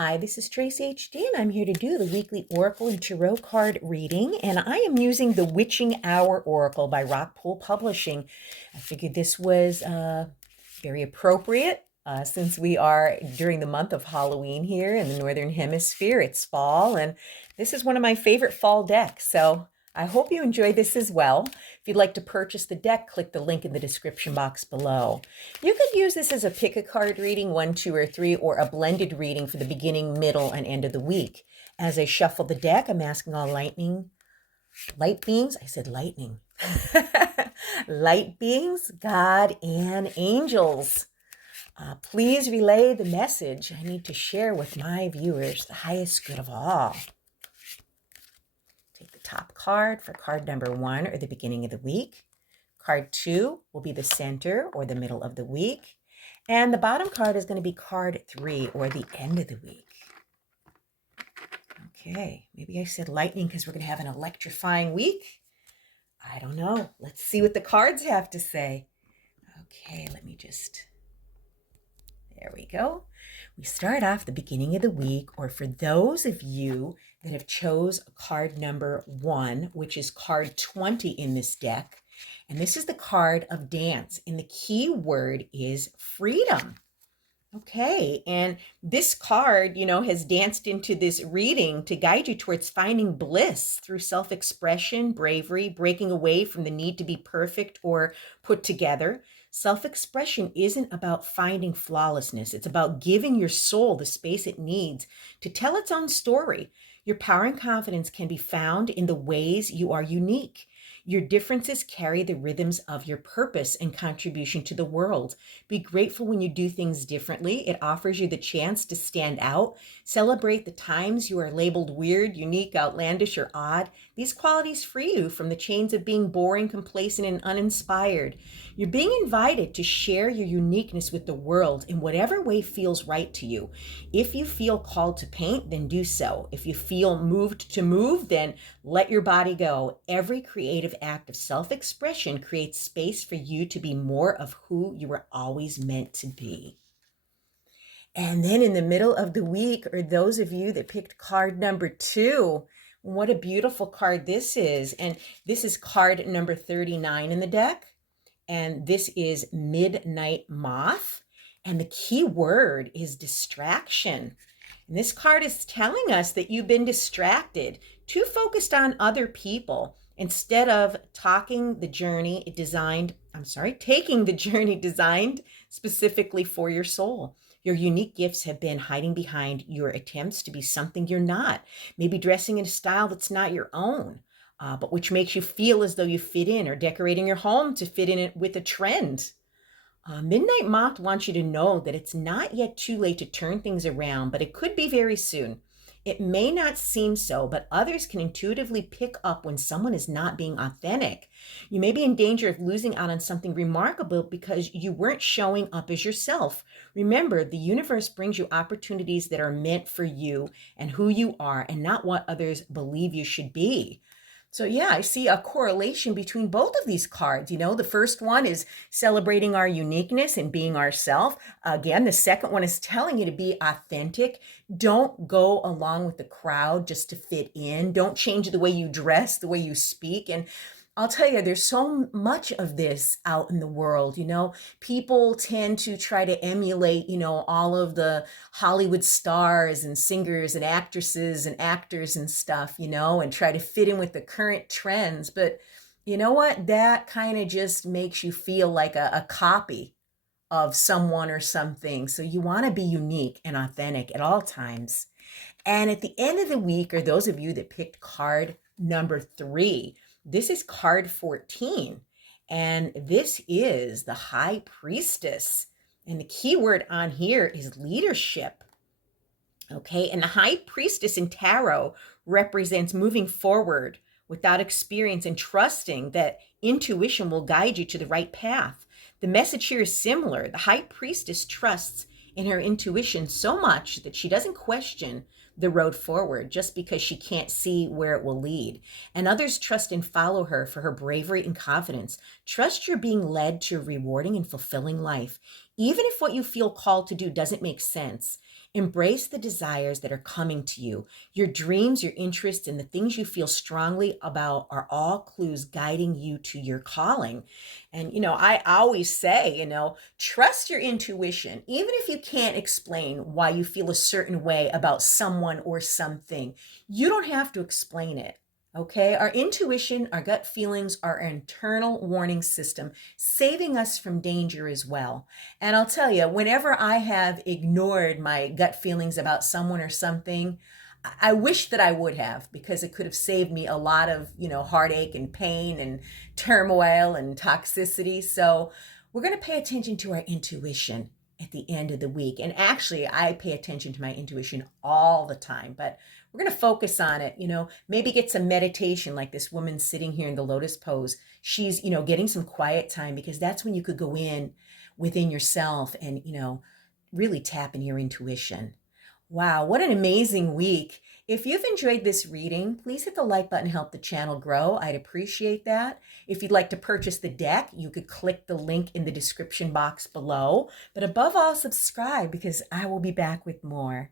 Hi, this is Tracy HD, and I'm here to do the weekly Oracle and Tarot card reading. And I am using the Witching Hour Oracle by Rockpool Publishing. I figured this was very appropriate since we are during the month of Halloween here in the Northern Hemisphere. It's fall, and this is one of my favorite fall decks. So I hope you enjoy this as well. If you'd like to purchase the deck, click the link in the description box below. You could use this as a pick a card reading, 1, 2, or 3, or a blended reading for the beginning, middle, and end of the week. As I shuffle the deck, I'm asking all light beings, I said lightning, light beings, God, and angels. Please relay the message I need to share with my viewers, the highest good of all. Take the top card for card number 1, or the beginning of the week. Card 2 will be the center or the middle of the week. And the bottom card is going to be card 3 or the end of the week. Okay, maybe I said lightning because we're going to have an electrifying week. I don't know. Let's see what the cards have to say. Okay, there we go. We start off the beginning of the week, or for those of you that have chose card number 1, which is card 20 in this deck. And this is the card of dance. And the key word is freedom. Okay, and this card, has danced into this reading to guide you towards finding bliss through self-expression, bravery, breaking away from the need to be perfect or put together. Self-expression isn't about finding flawlessness. It's about giving your soul the space it needs to tell its own story. Your power and confidence can be found in the ways you are unique. Your differences carry the rhythms of your purpose and contribution to the world. Be grateful when you do things differently. It offers you the chance to stand out. Celebrate the times you are labeled weird, unique, outlandish, or odd. These qualities free you from the chains of being boring, complacent, and uninspired. You're being invited to share your uniqueness with the world in whatever way feels right to you. If you feel called to paint, then do so. If you feel moved to move, then let your body go. Every creative act of self-expression creates space for you to be more of who you were always meant to be. And then in the middle of the week, or those of you that picked card number 2, what a beautiful card this is. And this is card number 39 in the deck. And this is Midnight Moth. And the key word is distraction. And this card is telling us that you've been distracted, too focused on other people, instead of taking the journey designed specifically for your soul. Your unique gifts have been hiding behind your attempts to be something you're not, maybe dressing in a style that's not your own, but which makes you feel as though you fit in, or decorating your home to fit in it with a trend. Midnight Moth wants you to know that it's not yet too late to turn things around, but it could be very soon. It may not seem so, but others can intuitively pick up when someone is not being authentic. You may be in danger of losing out on something remarkable because you weren't showing up as yourself. Remember, the universe brings you opportunities that are meant for you and who you are, and not what others believe you should be. So yeah, I see a correlation between both of these cards. The first one is celebrating our uniqueness and being ourselves. Again, the second one is telling you to be authentic. Don't go along with the crowd just to fit in. Don't change the way you dress, the way you speak. And I'll tell you, there's so much of this out in the world. People tend to try to emulate, all of the Hollywood stars and singers and actresses and actors and stuff, and try to fit in with the current trends. But you know what? That kind of just makes you feel like a copy of someone or something. So you want to be unique and authentic at all times. And at the end of the week, or those of you that picked card number 3, this is card 14, and this is the High Priestess. And the key word on here is leadership. Okay, and the High Priestess in Tarot represents moving forward without experience and trusting that intuition will guide you to the right path. The message here is similar. The High Priestess trusts in her intuition so much that she doesn't question the road forward just because she can't see where it will lead. And others trust and follow her for her bravery and confidence. Trust you're being led to a rewarding and fulfilling life. Even if what you feel called to do doesn't make sense, Embrace the desires that are coming to you. Your dreams, your interests, and the things you feel strongly about are all clues guiding you to your calling. And, I always say, trust your intuition. Even if you can't explain why you feel a certain way about someone or something, you don't have to explain it. Okay, our intuition, our gut feelings, our internal warning system, saving us from danger as well. And I'll tell you, whenever I have ignored my gut feelings about someone or something, I wish that I would have, because it could have saved me a lot of, heartache and pain and turmoil and toxicity. So we're going to pay attention to our intuition at the end of the week. And actually, I pay attention to my intuition all the time, but we're going to focus on it, maybe get some meditation like this woman sitting here in the lotus pose. She's, getting some quiet time, because that's when you could go in within yourself and, really tap in your intuition. Wow, what an amazing week. If you've enjoyed this reading, please hit the like button, help the channel grow. I'd appreciate that. If you'd like to purchase the deck, you could click the link in the description box below. But above all, subscribe, because I will be back with more.